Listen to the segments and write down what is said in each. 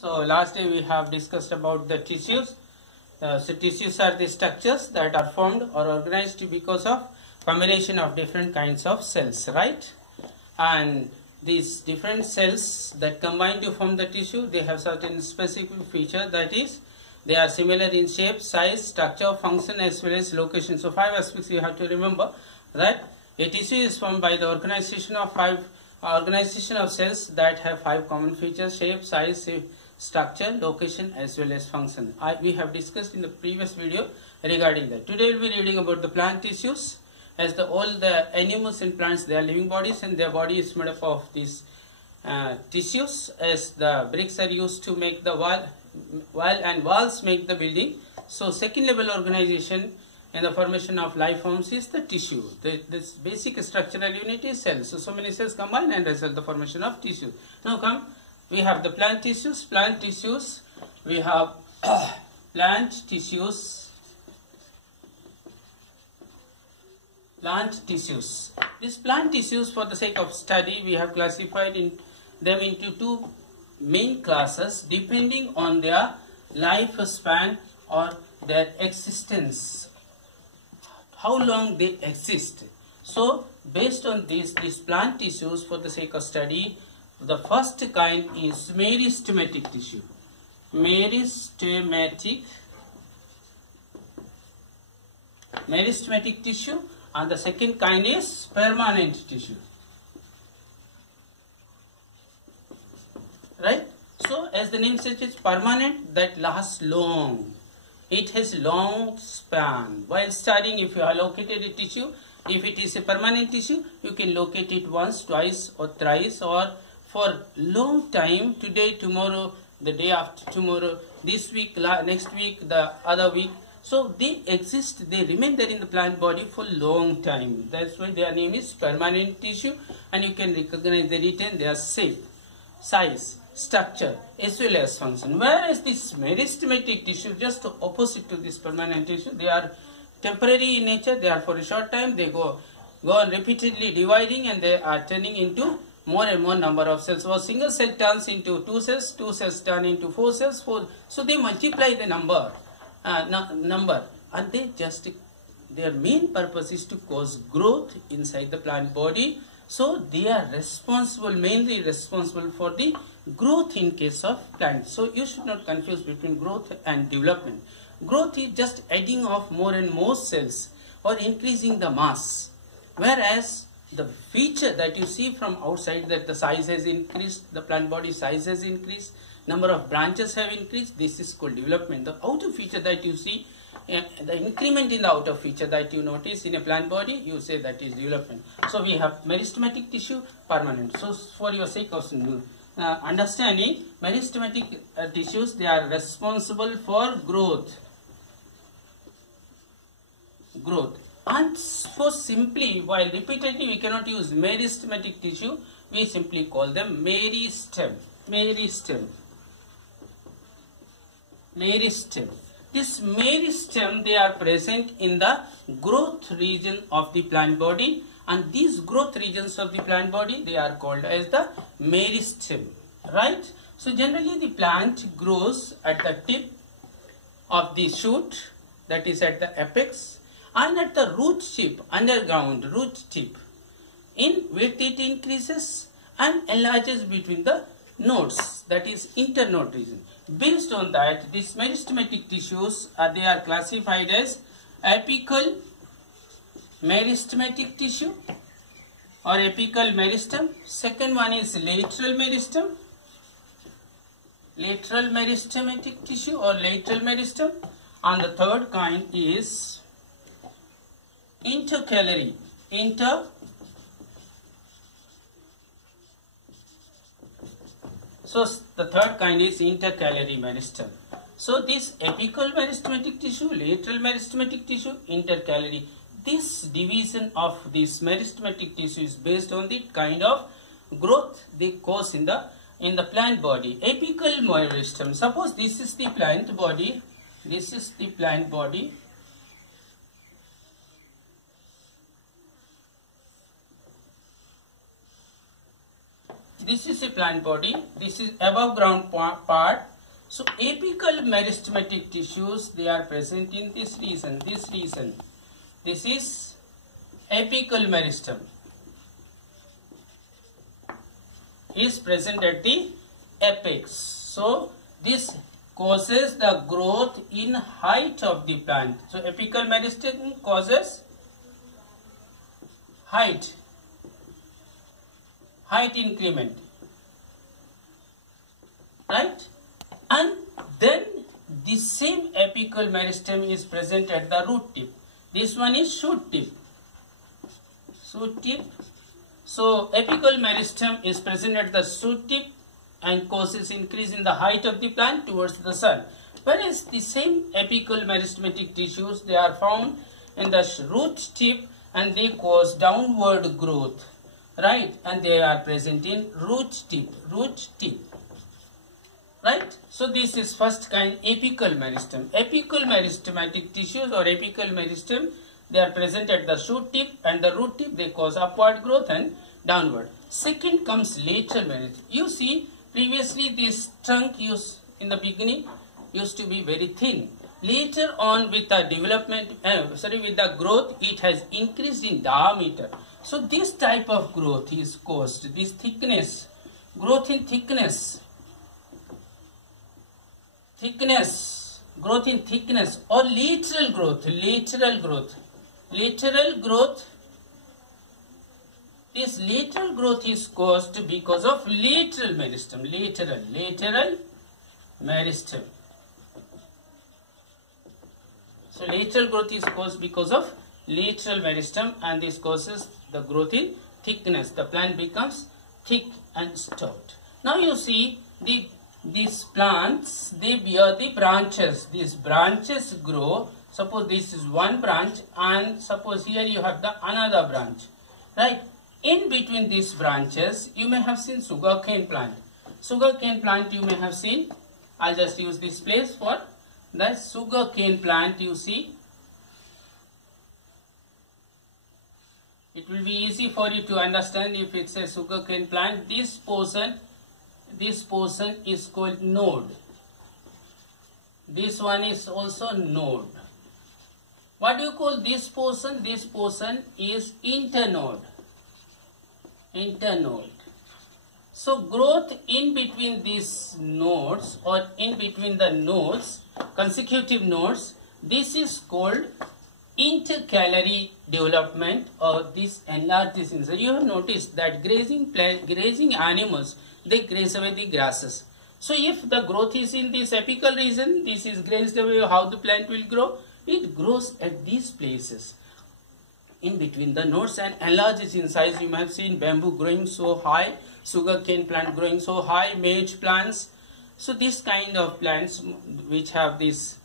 So last day we have discussed about the tissues. So tissues are the structures that are formed or organized because of combination of different kinds of cells, right? And these different cells that combine to form the tissue, they have certain specific feature, that is, they are similar in shape, size, structure, function as well as location. So 5 aspects you have to remember, that a tissue is formed by the organization of cells that have 5 common features: shape, size, structure, location as well as function. We have discussed in the previous video regarding that. Today we will be reading about the plant tissues. As all the animals and plants, they are living bodies and their body is made up of these tissues, as the bricks are used to make the wall and walls make the building. So second level organization and the formation of life forms is the tissue. This basic structural unit is cells. So many cells combine and result the formation of tissue. Now come, we have the plant tissues. Plant tissues, we have plant tissues. These plant tissues, for the sake of study, we have classified them into 2 main classes depending on their lifespan or their existence, how long they exist. So based on these plant tissues, for the sake of study, the first kind is meristematic tissue. Meristematic tissue. And the second kind is permanent tissue, right? So as the name suggests, permanent, that lasts long. It has long span. While studying, if you have located a tissue, if it is a permanent tissue, you can locate it once, twice or thrice, or for long time, today, tomorrow, the day after tomorrow, this week, next week, the other week. So they exist, they remain there in the plant body for long time. That's why their name is permanent tissue, and you can recognize, they retain their shape, size, structure as well as function. Whereas this meristematic tissue, just opposite to this permanent tissue, they are temporary in nature, they are for a short time, they go on repeatedly dividing and they are turning into more and more number of cells. So a single cell turns into 2 cells, 2 cells turn into 4 cells, 4. So they multiply the number. And their main purpose is to cause growth inside the plant body. So they are mainly responsible for the growth in case of plants. So you should not confuse between growth and development. Growth is just adding of more and more cells or increasing the mass, whereas the feature that you see from outside, that the size has increased, the plant body size has increased, number of branches have increased, this is called development. The outer feature that you see, the increment in the outer feature that you notice in a plant body, you say that is development. So we have meristematic tissue, permanent. So for your sake of understanding, meristematic tissues, they are responsible for growth. And so simply, while repeatedly we cannot use meristematic tissue, we simply call them meristem. This meristem, they are present in the growth region of the plant body, and these growth regions of the plant body, they are called as the meristem, right? So generally the plant grows at the tip of the shoot, that is at the apex, and at the root tip, underground root tip. In width it increases and enlarges between the nodes, that is internode region. Based on that, these meristematic tissues, they are classified as apical meristematic tissue or apical meristem. Second one is lateral meristematic tissue or lateral meristem. And the third kind is intercalary. So the third kind is intercalary meristem. So this apical meristematic tissue, lateral meristematic tissue, intercalary, this division of this meristematic tissue is based on the kind of growth they cause in the plant body. Apical meristem, suppose this is the plant body, This is a plant body. This is above ground part. So apical meristematic tissues, they are present in this region. This is apical meristem. Is present at the apex. So this causes the growth in height of the plant. So apical meristem causes height increment, right? And then the same apical meristem is present at the root tip. This one is shoot tip. So apical meristem is present at the shoot tip and causes increase in the height of the plant towards the sun. Whereas the same apical meristematic tissues, they are found in the root tip and they cause downward growth, right? And they are present in root tip, right? So this is first kind, apical meristem. Apical meristematic tissues or apical meristem, they are present at the shoot tip and the root tip, they cause upward growth and downward. Second comes lateral meristem. You see, previously this trunk in the beginning used to be very thin. Later on with the development, with the growth, it has increased in diameter. So this type of growth is caused, this thickness, growth in thickness or lateral growth. This lateral growth is caused because of lateral meristem. Lateral meristem. So lateral growth is caused because of lateral meristem, and this causes the growth in thickness. The plant becomes thick and stout. Now you see these plants, they bear the branches. These branches grow. Suppose this is one branch and suppose here you have the another branch, right? In between these branches, you may have seen sugarcane plant. Sugarcane plant you may have seen. I'll just use this place for the sugarcane plant. You see, it will be easy for you to understand if it's a sugarcane plant. This portion is called node. This one is also node. What do you call this portion? This portion is internode. So growth in between these nodes or in between the nodes, consecutive nodes, this is called intercalary development, or this enlarges inside. You have noticed that grazing animals, they graze away the grasses. So if the growth is in this apical region, this is grazed away, how the plant will grow? It grows at these places in between the nodes and enlarges in size. You might have seen bamboo growing so high, sugarcane plant growing so high, maize plants. So this kind of plants which have this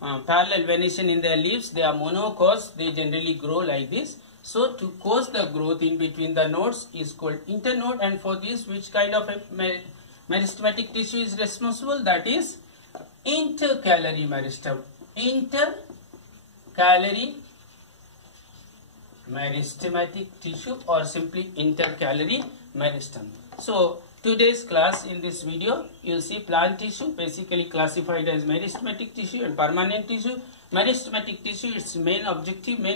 parallel venation in their leaves, they are monocots, they generally grow like this. So to cause the growth in between the nodes is called internode, and for this which kind of a meristematic tissue is responsible? That is intercalary meristem. Intercalary meristematic tissue or simply intercalary meristem. So today's class, in this video, you will see plant tissue basically classified as meristematic tissue and permanent tissue. Meristematic tissue, its main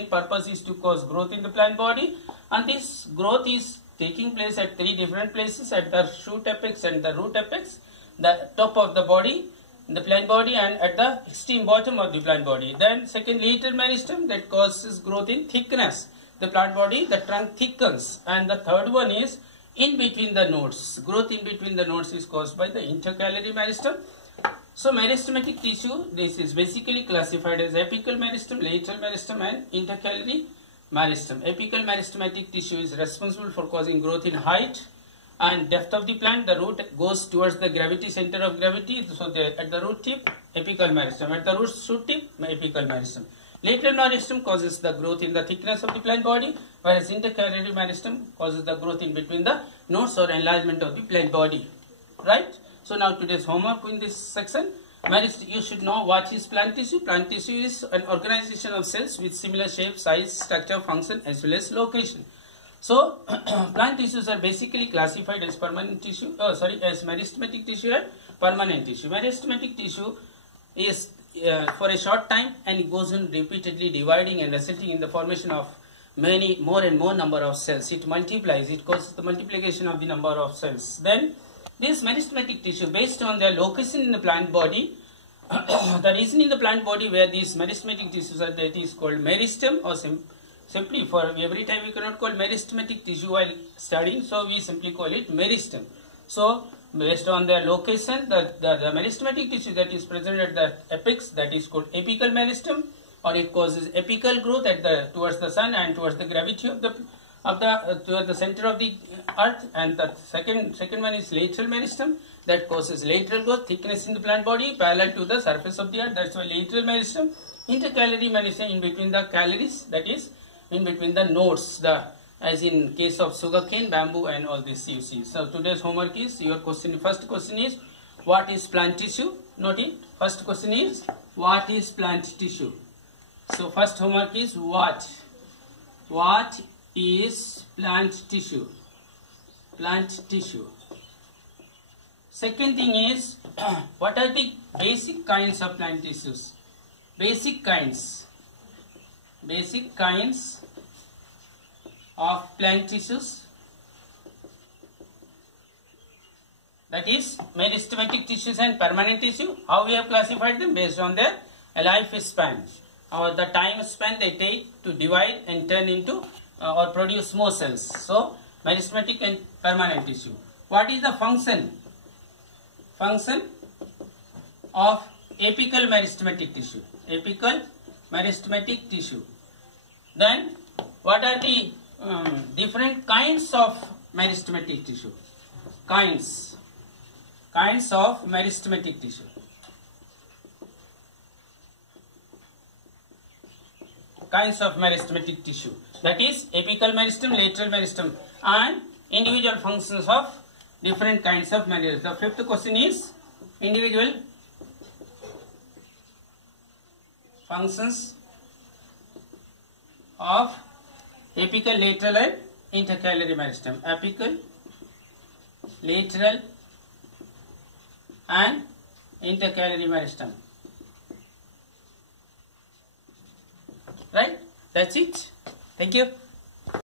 purpose is to cause growth in the plant body, and this growth is taking place at three different places: at the shoot apex and the root apex, the top of the body, the plant body, and at the extreme bottom of the plant body. Then second, lateral meristem, that causes growth in thickness. The plant body, the trunk thickens, and the third one is in between the nodes. Growth in between the nodes is caused by the intercalary meristem. So meristematic tissue, this is basically classified as apical meristem, lateral meristem, and intercalary meristem. Apical meristematic tissue is responsible for causing growth in height and depth of the plant. The root goes towards the gravity, center of gravity. So at the root tip, apical meristem. At the root shoot tip, apical meristem. Lateral meristem causes the growth in the thickness of the plant body, whereas intercalary meristem causes the growth in between the nodes or enlargement of the plant body. Right? So now today's homework in this section, you should know what is plant tissue. Plant tissue is an organization of cells with similar shape, size, structure, function as well as location. So plant tissues are basically classified as permanent tissue, as meristematic tissue and permanent tissue. Meristematic tissue is for a short time and it goes on repeatedly dividing and resulting in the formation of many more and more number of cells. It multiplies, it causes the multiplication of the number of cells. Then this meristematic tissue, based on their location in the plant body, the reason in the plant body where these meristematic tissues are, that is called meristem, or simply for every time we cannot call meristematic tissue while studying, so we simply call it meristem. So based on their location, the meristematic tissue that is present at the apex, that is called apical meristem, or it causes apical growth at the towards the sun and towards the gravity of the towards the center of the earth. And the second one is lateral meristem, that causes lateral growth, thickness in the plant body parallel to the surface of the earth. That's why lateral meristem. Intercalary meristem, in between the calories, that is in between the nodes, as in case of sugarcane, bamboo, and all this you see. So today's homework is, your question, first question is, what is plant tissue? Note it. First question is, what is plant tissue? So first homework is what? What is plant tissue? Plant tissue. Second thing is, what are the basic kinds of plant tissues? Basic kinds of plant tissues, that is meristematic tissues and permanent tissue. How we have classified them? Based on their lifespan, or the time span they take to divide and turn into or produce more cells. So meristematic and permanent tissue. What is the function of apical meristematic tissue? Apical meristematic tissue. Then what are the different kinds of meristematic tissue? Kinds of meristematic tissue. Kinds of meristematic tissue, that is apical meristem, lateral meristem, and individual functions of different kinds of meristem. The fifth question is individual functions of apical, lateral, and intercalary meristem. Apical, lateral, and intercalary meristem. Right? That's it. Thank you.